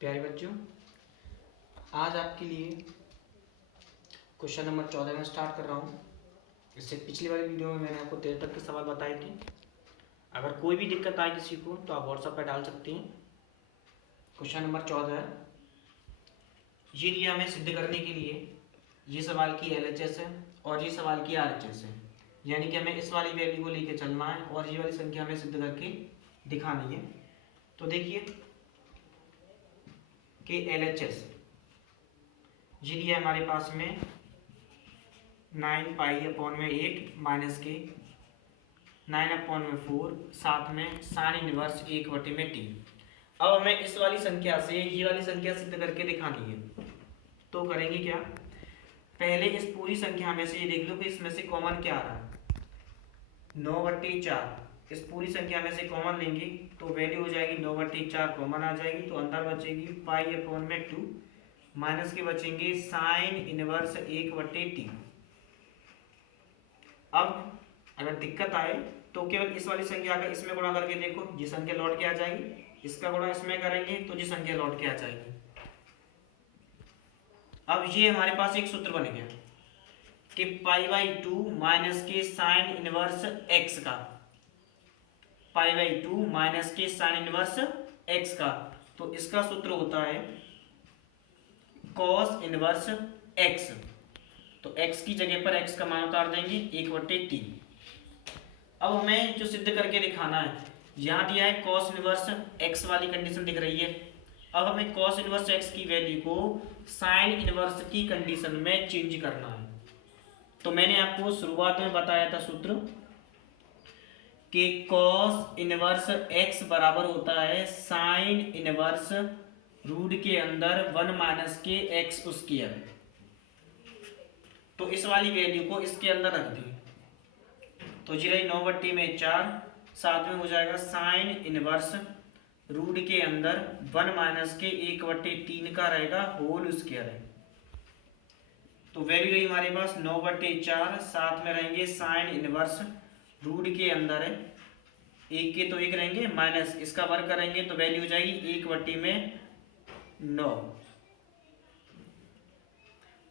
प्यारे बच्चों, आज आपके लिए क्वेश्चन नंबर 14 में स्टार्ट कर रहा हूँ। इससे पिछली वाली वीडियो में मैंने आपको 13 तक के सवाल बताए थे। अगर कोई भी दिक्कत आए किसी को तो आप व्हाट्सएप पर डाल सकते हैं। क्वेश्चन नंबर 14 है, ये दिया हमें सिद्ध करने के लिए ये सवाल की LHS है और ये सवाल की RHS है, यानी कि हमें इस वाली वैल्यू को लेके चलना है और ये वाली संख्या हमें सिद्ध करके दिखानी है। तो देखिए कि LHS ये दिया हमारे पास में 9π/8 माइनस के 9/4 साथ में साइन इनवर्स 1/t। अब हमें इस वाली संख्या से ये वाली संख्या सिद्ध करके दिखानी है। तो करेंगे क्या, पहले इस पूरी संख्या में से ये देख लो कि इसमें से कॉमन क्या आ रहा है। 9/4 इस पूरी संख्या में से कॉमन लेंगे तो वैल्यू हो जाएगी 9/4 कॉमन आ जाएगी, तो अंदर बचेगी π/2 माइनस के बचेंगे साइन इनवर्स 1/t। अब अगर दिक्कत आए तो केवल इस वाली संख्या का इसमें गुणा करके देखो, ये संख्या लौट के आ जाएगी। इसका गुणा इसमें करेंगे तो ये संख्या लौट के आ जाएगी। अब ये हमारे पास एक सूत्र बन गया कि π/2 माइनस के साइन इनवर्स x का, π/2 माइनस के साइन इनवर्स x का, तो इसका सूत्र होता है cos इनवर्स x। तो x की जगह पर x का मान उतार देंगे 1/3। अब हमें जो सिद्ध करके दिखाना है, यहाँ दिया है cos इनवर्स x वाली कंडीशन दिख रही है। अब हमें cos इनवर्स x की वैल्यू को साइन इनवर्स की कंडीशन में चेंज करना है। तो मैंने आपको शुरुआत में बताया था सूत्र कि cos इनवर्स x बराबर होता है साइन इनवर्स रूट के अंदर 1 माइनस के x स्क्वायर। तो इस वाली वैल्यू को इसके अंदर रख दें तो जी रही 9/4, साथ में हो जाएगा साइन इनवर्स रूट के अंदर 1 माइनस के 1/3 का रहेगा होल स्क्वायर है। तो वैल्यू रही हमारे पास 9/4, साथ में रहेंगे साइन इनवर्स रूट के अंदर है 1 के तो 1 रहेंगे, माइनस इसका वर्ग करेंगे तो वैल्यू हो जाएगी 1/9।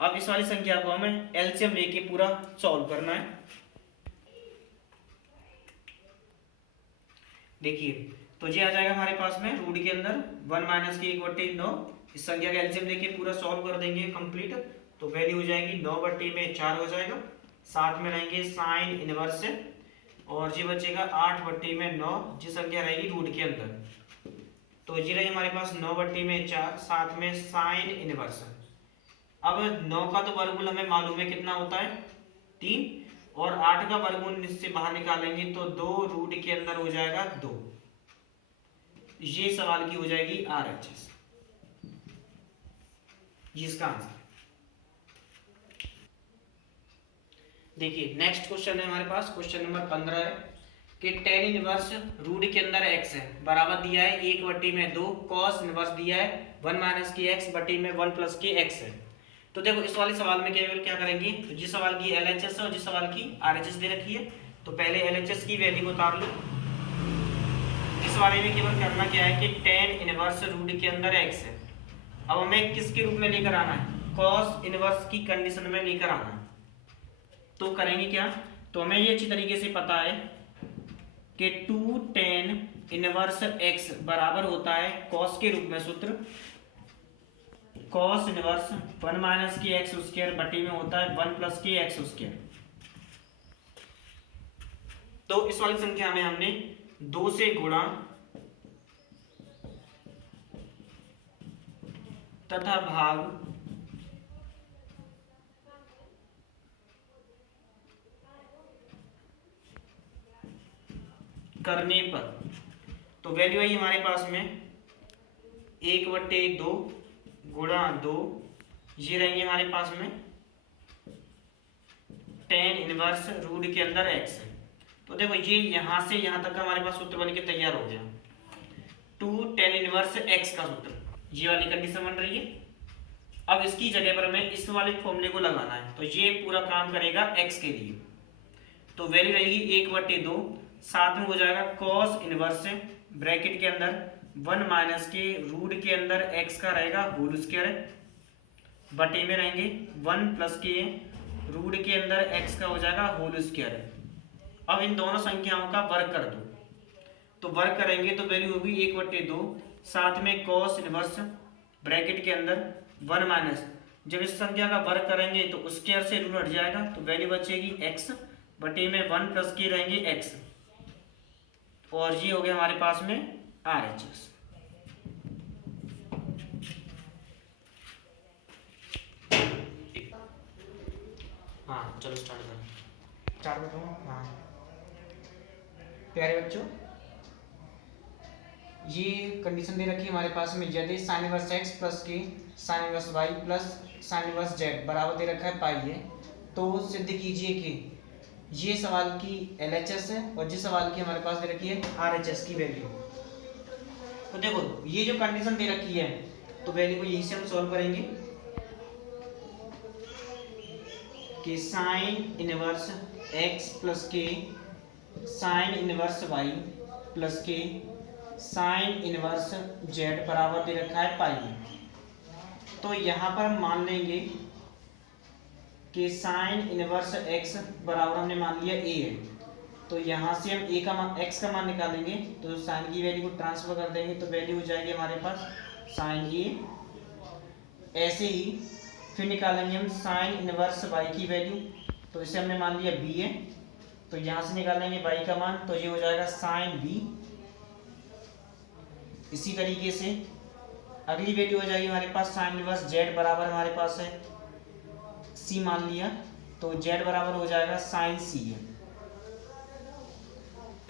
अब इस वाली संख्या को हमें एलसीएम लेके पूरा सॉल्व करना है। देखिए तो ये आ जाएगा हमारे पास में रूट के अंदर 1 माइनस के 1/9। इस संख्या का एलसीएम लेके पूरा सॉल्व कर देंगे कंप्लीट, तो वैल्यू हो जाएगी 9/4 हो जाएगा, साथ में रहेंगे साइन इनवर्स से और ये बचेगा 8/9 जी संख्या रहेगी रूट के अंदर। तो ये रही हमारे पास 9/4, साथ में साइन इनवर्स। अब 9 का तो वर्गमूल हमें मालूम है कितना होता है 3, और 8 का वर्गमूल इससे बाहर निकालेंगे तो 2 रूट के अंदर हो जाएगा 2। ये सवाल की हो जाएगी RHS, इसका आंसर। देखिए नेक्स्ट क्वेश्चन है हमारे पास, क्वेश्चन नंबर 15 है कि tan इनवर्स रूट के अंदर x है बराबर दिया है 1/2, cos इनवर्स दिया है 1 माइनस के x बटे में 1 प्लस के x है। तो देखो इस वाले सवाल में केवल क्या करेंगे, तो जिस सवाल की LHS है और जिस सवाल की RHS दे रखी है, तो पहले LHS की वैल्यू को उतार लो। इस वाले में केवल करना क्या है कि tan इनवर्स रूट के अंदर x है। अब हमें किसके रूप में लेकर आना है, cos इनवर्स की कंडीशन में लेकर आना है। तो करेंगे क्या, तो हमें ये अच्छी तरीके से पता है कि 2 tan इनवर्स x बराबर होता है cos के रूप में सूत्र cos इनवर्स 1 माइनस के x स्क्वायर बटे में होता है 1 प्लस के x स्क्वायर। तो इस वाली संख्या में हमने 2 से गुणा तथा भाग करने पर तो वैल्यू आई हमारे पास में 1/2 गुणा 2, ये रहेंगे हमारे पास में tan इनवर्स रूट के अंदर x है। तो देखो ये यहां से यहां तक का हमारे पास सूत्र बन के तैयार हो गया, 2 tan इनवर्स x का सूत्र, ये वाली कंडीशन बन रही है। अब इसकी जगह पर हमें इस वाले फॉर्मूले को लगाना है, तो ये पूरा काम करेगा x के लिए। तो वैल्यू रहेगी 1/2, साथ में हो जाएगा cos इनवर्स ब्रैकेट के अंदर 1 माइनस के रूट के अंदर एक्स का रहेगा होल स्क्वायर बटे में रहेंगे 1 प्लस के रूट के अंदर एक्स का हो जाएगा होल स्क्वायर। अब इन दोनों संख्याओं का वर्ग कर दो, तो वर्ग करेंगे तो वैल्यू होगी 1/2, साथ में कॉस इनवर्स ब्रैकेट के अंदर 1 माइनस, जब इस संख्या का वर्ग करेंगे तो स्क्वायर से रूट हट जाएगा तो वैल्यू बचेगी x बटे में 1 प्लस के रहेंगे x, और ये हो गया हमारे पास में RHS। हाँ चलो स्टार्ट करें। स्टार्ट करो। हाँ प्यारे बच्चों, ये कंडीशन दे रखी है हमारे पास में, यदि साइन इनवर्स x प्लस के sine inverse y plus sine inverse z बराबर दे रखा है पाई है, तो सिद्ध कीजिए कि ये सवाल की LHS है और जिस सवाल की हमारे पास दे रखी है RHS की वैल्यू। तो देखो ये जो कंडीशन दे रखी है तो वैल्यू को यहीं से हम सॉल्व करेंगे कि साइन इनवर्स x प्लस के साइन इनवर्स y प्लस के साइन इनवर्स z बराबर दे रखा है पाई। तो यहाँ पर हम मान लेंगे कि साइन इनवर्स x बराबर हमने मान लिया a है, तो यहाँ से हम a का मान x का मान निकालेंगे तो साइन की वैल्यू को ट्रांसफर कर देंगे तो वैल्यू हो जाएगी हमारे पास साइन a। ऐसे ही फिर निकालेंगे हम साइन इनवर्स y की वैल्यू, तो इसे हमने मान लिया b है, तो यहाँ से निकालेंगे y का मान तो ये हो जाएगा साइन b। इसी तरीके से अगली वैल्यू हो जाएगी हमारे पास साइन इनवर्स z बराबर हमारे पास है c मान लिया, तो z बराबर हो जाएगा साइन c है।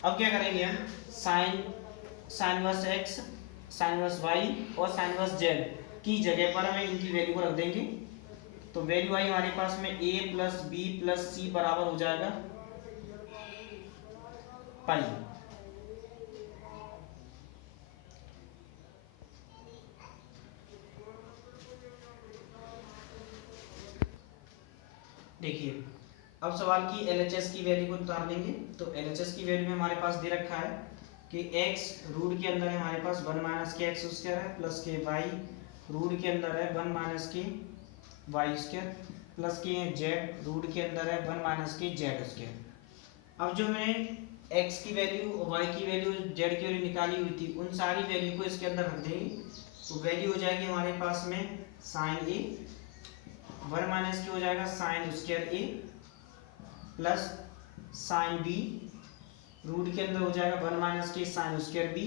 अब क्या करेंगे हम sine inverse x, sine inverse y और साइन इनवर्स z की जगह पर हमें इनकी वैल्यू को रख देंगे, तो वैल्यू आई हमारे पास में a प्लस बी प्लस सी बराबर हो जाएगा पाई। देखिए अब सवाल की LHS की वैल्यू को उतार देंगे, तो LHS की वैल्यू में हमारे पास दे रखा है कि x रूट के अंदर है हमारे पास 1 माइनस के एक्स स्क्वायर है प्लस के y रूट के अंदर है 1 माइनस के वाई स्क्वायर प्लस के z रूट के अंदर है 1 माइनस के जेड स्क्वायर। अब जो मैंने x की वैल्यू और y की वैल्यू z की वैल्यू निकाली हुई थी उन सारी वैल्यू को इसके अंदर रख देंगे, तो वैल्यू हो जाएगी हमारे पास में साइन a 1 माइनस की हो जाएगा sine square a plus sine b root के अंदर हो जाएगा 1 माइनस के sine square b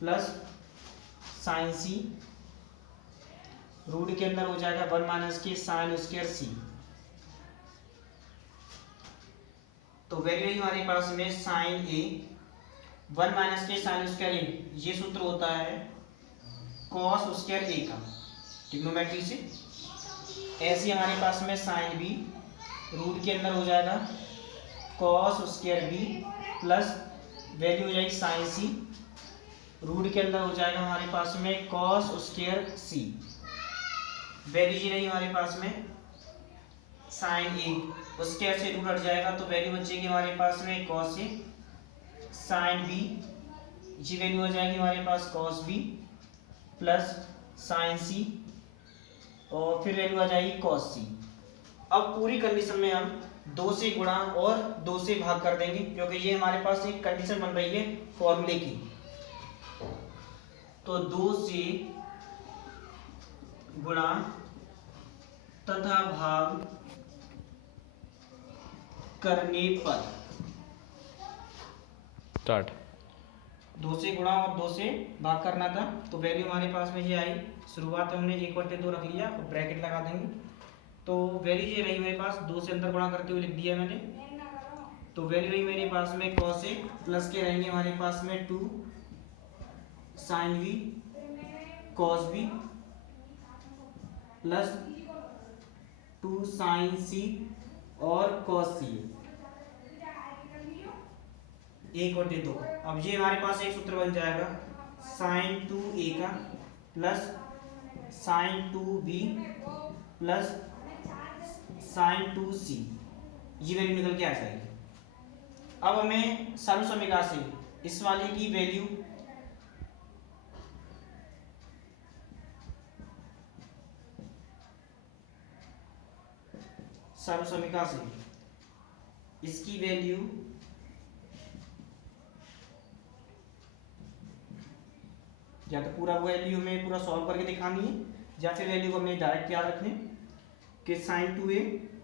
plus sine c root के अंदर हो जाएगा 1 माइनस के साइन स्क्वायर c। तो वैल्यू हमारे पास में साइन a 1 माइनस के साइन स्क्वायर a, ये सूत्र होता है कॉस स्क्वायर a का ट्रिग्नोमेट्री से। ऐसे हमारे पास में साइन b रूट के अंदर हो जाएगा cos square b plus value हो जाएगी साइन c रूट के अंदर हो जाएगा हमारे पास में कॉस स्क्वायर c। वैल्यू जी रही हमारे पास में साइन a स्क्वायर से रूट हट जाएगा तो वैल्यू बचेगी हमारे पास में कॉस a, साइन b जी वैल्यू हो जाएगी हमारे पास cos b plus sine c और फिर वैल्यू आ जाएगी कॉस c। अब पूरी कंडीशन में हम 2 से गुणा और 2 से भाग कर देंगे, क्योंकि ये हमारे पास एक कंडीशन बन रही है फॉर्मूले की। तो 2 से गुणा तथा भाग करने पर स्टार्ट 2 से गुणा और 2 से भाग करना था, तो वैल्यू हमारे पास में ये आई। शुरुआत में हमने 1/2 रख लिया और ब्रैकेट लगा देंगे, तो वैल्यू ये रही मेरे पास 2 से अंदर गुणा करते हुए लिख दिया मैंने, तो वैल्यू रही मेरे पास में cos a प्लस के रहेंगे हमारे पास में 2 sine b cos b plus 2 sine c और cos c 1/2। अब ये हमारे पास एक सूत्र बन जाएगा साइन 2a का plus sign 2b plus sign 2c, ये वैल्यू निकल के आ जाएगी। अब हमें सर्वसमीकरण से इस वाले की वैल्यू सर्वसमिका से इसकी वैल्यू या तो पूरा वैल्यू हमें पूरा सॉल्व करके दिखानी है या फिर वैल्यू को हमने डायरेक्ट याद रखनी कि sin 2a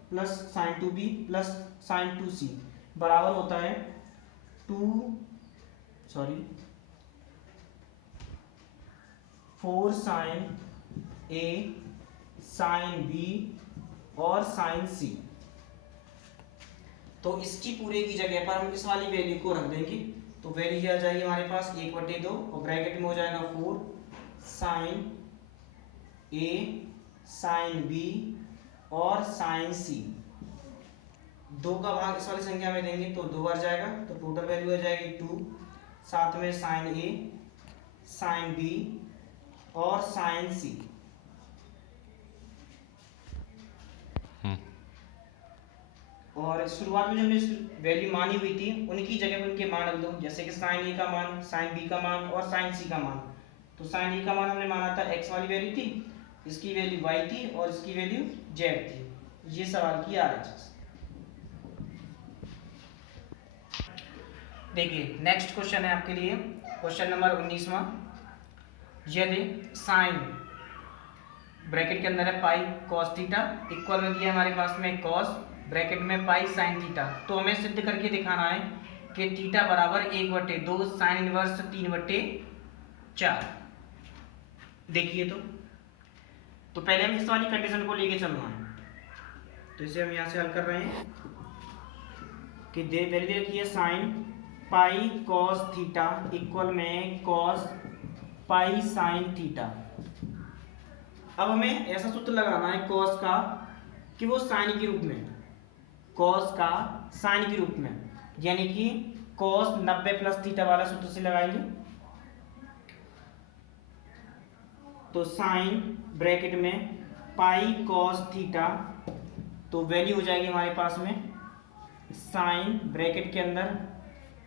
plus sin 2b plus sin 2c बराबर होता है 4 sin a sin b और sin c। तो इसकी पूरे की जगह पर हम इस वाली वैल्यू को रख देंगे, तो वैल्यू आ जाएगी हमारे पास 1/2 और ब्रैकेट में हो जाएगा 4 sin a sin b और sin c। 2 का भाग इस वाली संख्या में देंगे तो 2 बार जाएगा, तो टोटल वैल्यू आ जाएगी 2, साथ में sin a sin b और sin c। और शुरुआत में जो हमने वैल्यू मानी हुई थी उनकी जगह पर उनके मान रख दो, जैसे कि sin a का मान, sin b का मान और sin c का मान। तो sin a का मान हमने माना था x वाली वैल्यू थी, इसकी वैल्यू y थी और इसकी वैल्यू z थी। ये सवाल की RHS। देखिए नेक्स्ट क्वेश्चन है आपके लिए क्वेश्चन नंबर 19वां। यदि साइन ब्रैकेट के अंदर है पाई cos थीटा इक्वल में दिया हमारे पास में cos ब्रैकेट में पाई sin थीटा, तो हमें सिद्ध करके दिखाना है कि थीटा बराबर 1/2 साइन इनवर्स 3/4। देखिए तो पहले हम इस वाली कंडीशन को लेके चलना है, तो इसे हम यहाँ से हल कर रहे हैं कि दे वैल्यू रखिए sine pi cos theta equal में cos पाई sin थीटा। अब हमें ऐसा सूत्र लगाना है cos का कि वो साइन के रूप में, cos का साइन के रूप में, यानी कि cos 90 प्लस थीटा वाला सूत्र से लगाएंगे। तो साइन ब्रैकेट में पाई cos थीटा, तो वैल्यू हो जाएगी हमारे पास में साइन ब्रैकेट के अंदर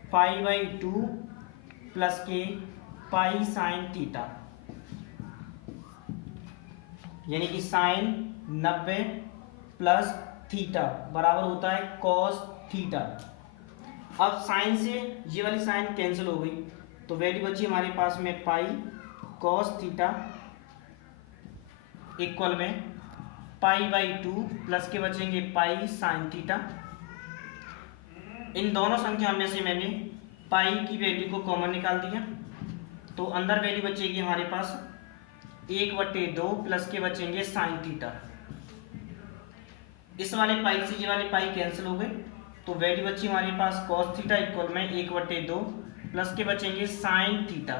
π/2 प्लस के पाई sin थीटा, यानी कि साइन 90 प्लस थीटा बराबर होता है cos थीटा। अब साइन से ये वाली साइन कैंसिल हो गई, तो वैल्यू बची हमारे पास में पाई cos थीटा इक्वल में π/2 प्लस के बचेंगे पाई sin थीटा। इन दोनों संख्या में से मैंने पाई की वैल्यू को कॉमन निकाल दिया, तो अंदर वैल्यू बचेगी हमारे पास 1/2 प्लस के बचेंगे sin थीटा। इस वाले पाई से ये वाले पाई कैंसिल हो गए, तो वैल्यू बची हमारे पास cos थीटा इक्वल में 1/2 प्लस के बचेंगे sin थीटा।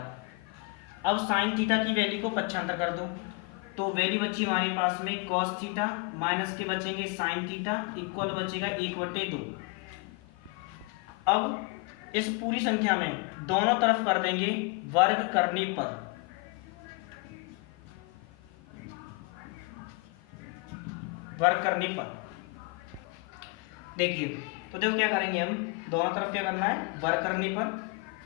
अब sin थीटा की वैल्यू को पक्षांतर कर दो, तो वैल्यू बची हमारे पास में cos थीटा माइनस के बचेंगे sin थीटा इक्वल बचेगा 1/2। अब इस पूरी संख्या में दोनों तरफ कर देंगे वर्ग करने पर, वर्ग करने पर। देखिए तो देखो क्या करेंगे हम, दोनों तरफ क्या करना है वर्ग करने पर,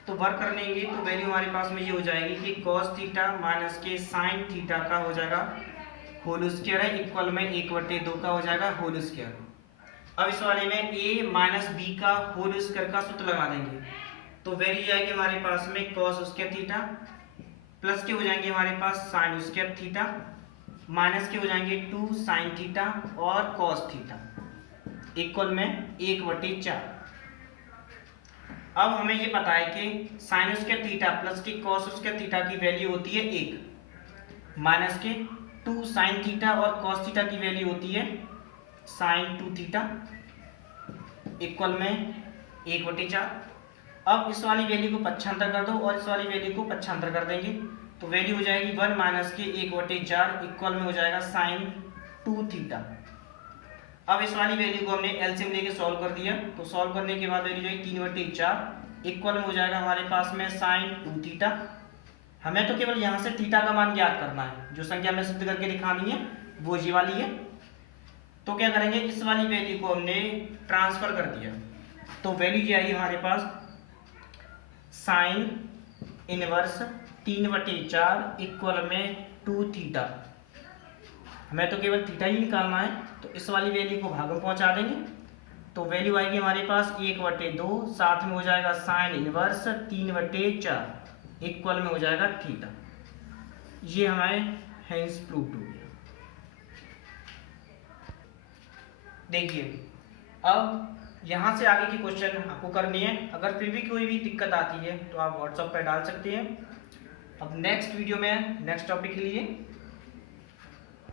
तो वर्ग करेंगे तो वैल्यू हमारे पास में ये हो जाएगी कि cos थीटा माइनस के sin थीटा का हो जाएगा होल स्क्वायर है इक्वल में 1/2 का हो जाएगा होल स्क्वायर। अब इस वाले में a माइनस बी का होल स्क्वायर का सूत्र लगा देंगे, तो वैल्यू जाएगी हमारे पास में cos स्क्वायर थीटा प्लस के हो जाएंगे हमारे पास sin स्क्वायर थीटा माइनस के हो जाएंगे 2 sin थीटा और cos थीटा इक्वल में 1/4। अब हमें ये पता है कि sin स्क्वायर थीटा प्लस की cos स्क्वायर थीटा की वैल्यू होती है 1 माइनस के 2 sin थीटा और cos थीटा की वैल्यू होती है sin 2 थीटा इक्वल में 1/4। अब इस वाली वैल्यू को पक्षांतर कर दो और इस वाली वैल्यू को पक्षांतर कर देंगे, तो वैल्यू हो जाएगी 1 माइनस के 1/4 इक्वल में हो जाएगा sin 2 थीटा। अब इस वाली वैल्यू को हमने एलसीएम लेके सॉल्व कर दिया, तो सॉल्व करने के बाद वैल्यू जाएगी 3/4 इक्वल में हो जाएगा हमारे पास में sin 2 थीटा। हमें तो केवल यहाँ से थीटा का मान ज्ञात करना है, जो संख्या हमें सिद्ध करके दिखानी है वो ये वाली है। तो क्या करेंगे, इस वाली वैल्यू को हमने ट्रांसफर कर दिया, तो वैल्यू ये आई हमारे पास साइन इनवर्स 3/4 इक्वल में 2 थीटा। हमें तो केवल थीटा ही निकालना है, तो इस वाली वैल्यू को भाग में पहुंचा देंगे, तो वैल्यू आएगी हमारे पास 1/2, साथ में हो जाएगा साइन इनवर्स 3/4 इक्वल में हो जाएगा थीटा। ये हमारे हेंस प्रूव्ड हो गया। देखिए अब यहाँ से आगे की क्वेश्चन आपको करनी है। अगर फिर भी कोई भी दिक्कत आती है तो आप व्हाट्सएप पर डाल सकते हैं। अब नेक्स्ट वीडियो में नेक्स्ट टॉपिक के लिए